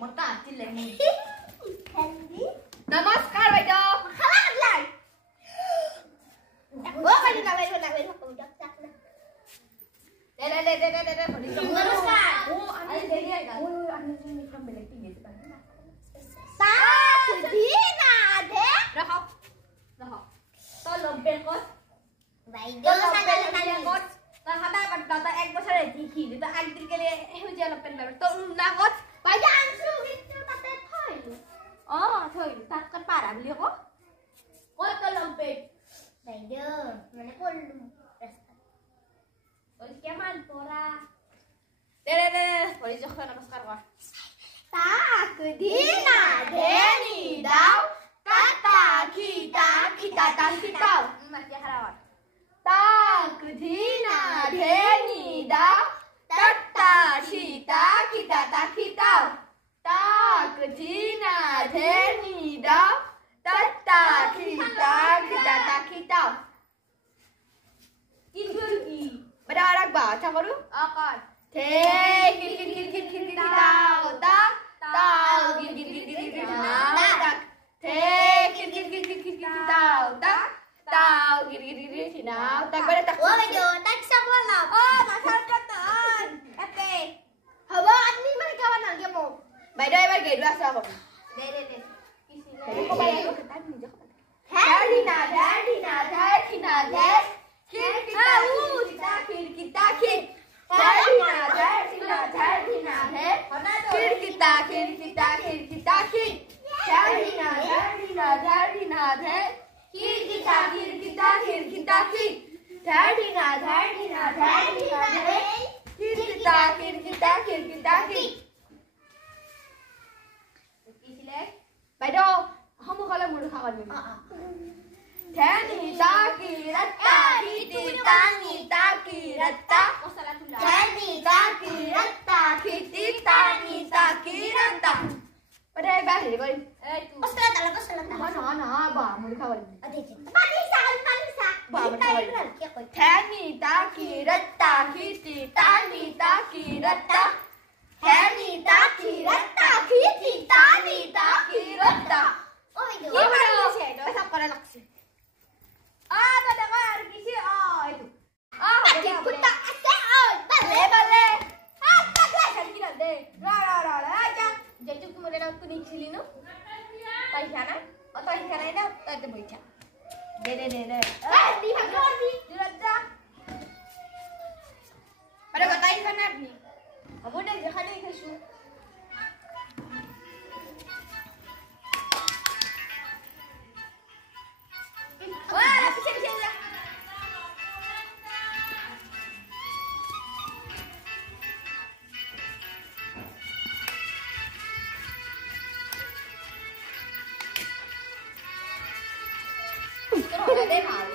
मत आतील हॅन्डी नमस्कार बैठो खाला लागलाय ओ बैठो ना बैठो दे नमस्कार ओ आणि देली आहे का ओ आणि मी फ्रॉम बेलेक्टिंग येते पण ता दीना दे रहो तो लंबेल कोस বাইদেউ সাজালে কোস তা হাতা কাটটা তা এক বছরে দেখি তো একদিন গেলে হেউজিয়া লপেন লাগ তো লাগত বাইদে আনছু কিন্তু তাতে থইল থইল তাত কাট পারা বলি কো কই তো লম্পে বাইদেউ মানে পড়লু রাস্তা ওই কেমন তোরা দে পড়ি যখন নমস্কার কর তাক দিনা দেনি দাও তাতা খিতা খিতা তাও মাটি হারাওয়ার তাক দিনা দেনি দাও তাতা খিতা খিতা তাও তাক দিনা দেনি দাও তাতা খিতা খিতা তাও কি bada রাখবা আচ্ছা করু আকার থে কির দাও তাও গির না তাক থে কির দাও তাও গির নাও তাক বলে তাক ও বেজো তাক সাবলা ও মাথার কাটান এতে হবো আপনি মানে খাওয়া না গেমো বাইরে এবার গেরু আসা হবে দে কিসিলে ও বাইরে তাক নিজে খাবে ঢাডিনা দে খিরকিতা খিরকিতা হে খিরকিতা খিরকিতা হে খিরকিতা খিরকিতা কিছিলে বাইদেউ সমুখলে মুড় খাওয়ার Thani taki ratta khiti tani taki ratta Thani taki ratta khiti tani taki ratta Pada ba he bari Pasala na ba muli khawal Panisa ba muli khawal Thani taki ratta khiti tani taki ratta Thani taki ratta khiti tani taki ratta Oi do ye bari se do sab kara lakse ada dengar kisi itu adik kita ase bale apa kelas lagi nanti ra aja jadi kemudian aku nikili no paisana atau ikan ini ada baca de di bagian di raja ada kata ikan ni kamu dah jangan dikasih Đây hả?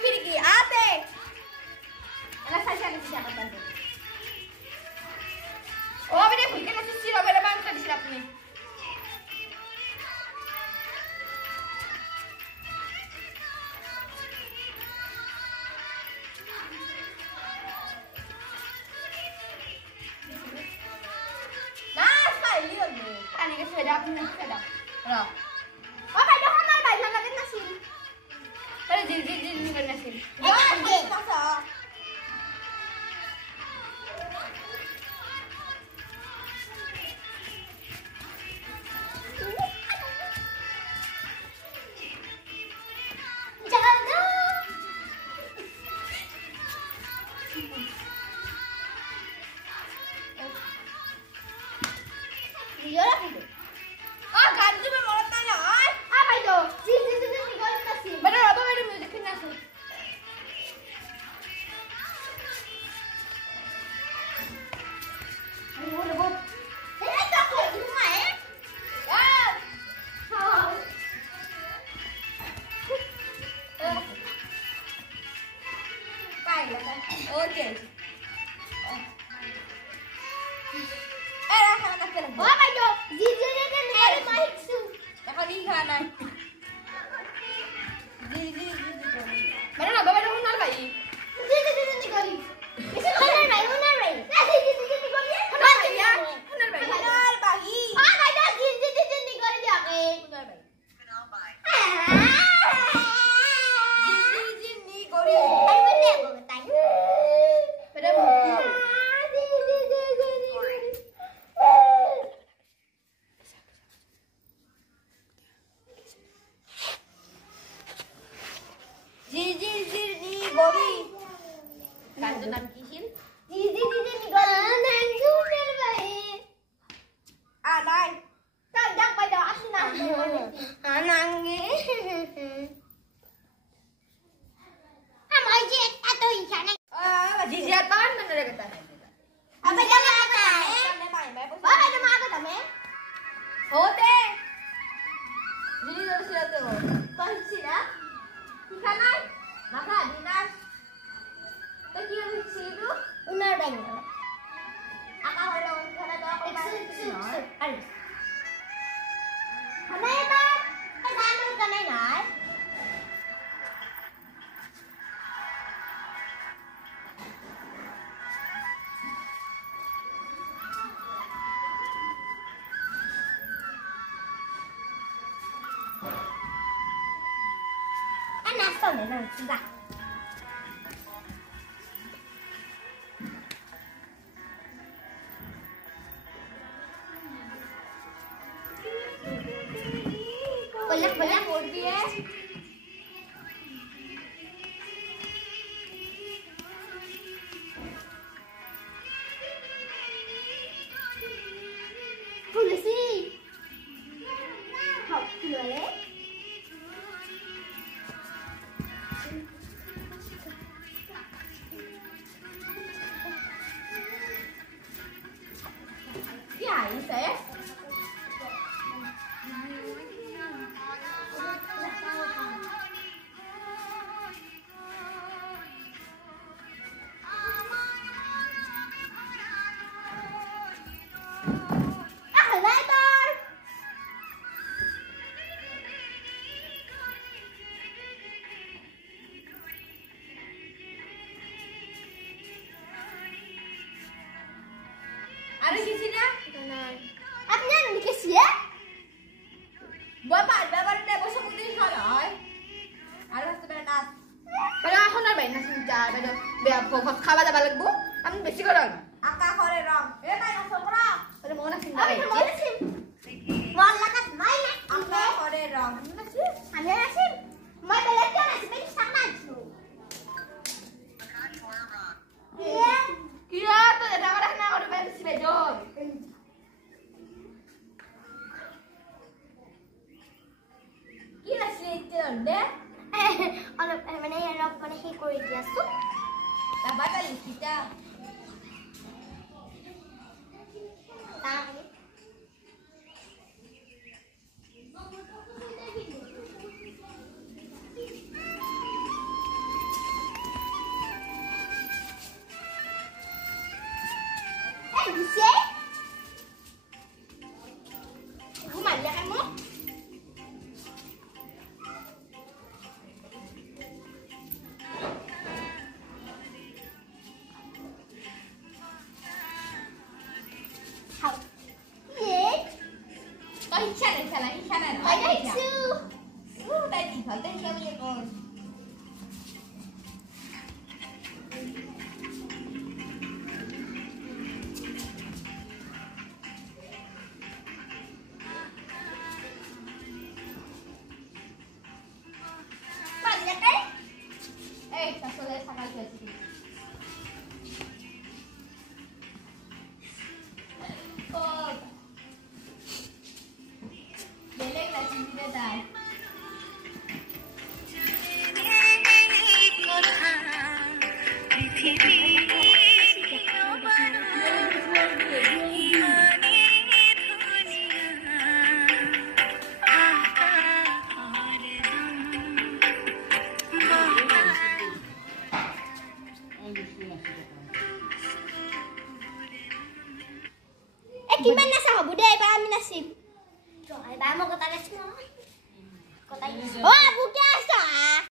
Pergi ate. Anak saya ada siapa tadi? Oh, beda bukan nasi sirap beda bangsa di sirap ni. Nah, saya lihat ni. Ani ke sedap ni sedap. Ro. Apa dah hamil bayi nak kena nasi? Ada jadi kena nasi. Masa. Okay ए खाना तक कर ओ भाई जो जी जी ने निकाले mic सु देखो नहीं खाना है जी मैंने ना बाबा हुनर भाई जी निकाली इसे हुनर भाई हुनर भाई यार हुनर भाई हां भाई जी निकाल दिया गए हुनर भाई जी निकाली अरे मैंने को बताई मेरे जी निकाली kan tu nak kisin जी निकाल नहीं हुनर भाई आ नहीं tak dak pada asna anange amai je atau ikan जी अपन मन रे कता है अब जमा आता है बाबा जमा आता मैं होते जी जरूर सिराते हो कौन सिरा ठिकाना maka dinas तो क्या सिरू उन्नर बैंक आका वाला उनका तो आपको अरे हमें तो दान करना ही ना नाश्ता लेना सीधा banyak kopi ya polisi học boleh ya ini saya ada sisinya kanan apnya dikasih ya bapak udah bosok putih kalau ada sebentar pada honor baik nasi jar pada biar pokok khabar dah balik bu am besi korang aka kore rong kai nasi korang pada mau nasi jar mau nasi mau lakat main aka kore rong nasi ada nasi mau balik ke nasi bagi sama tu iya kira tu dah orang nak orang balik si bejor kira seliter deh orang mana yang orang mana yang kau dia su dah batal kita tahu bisa aku manja kan mo কিমান নাচা হ'ব দে এবাৰ আমি নাচিম এবাৰ মই কটা নাচিম অ বুকে আছা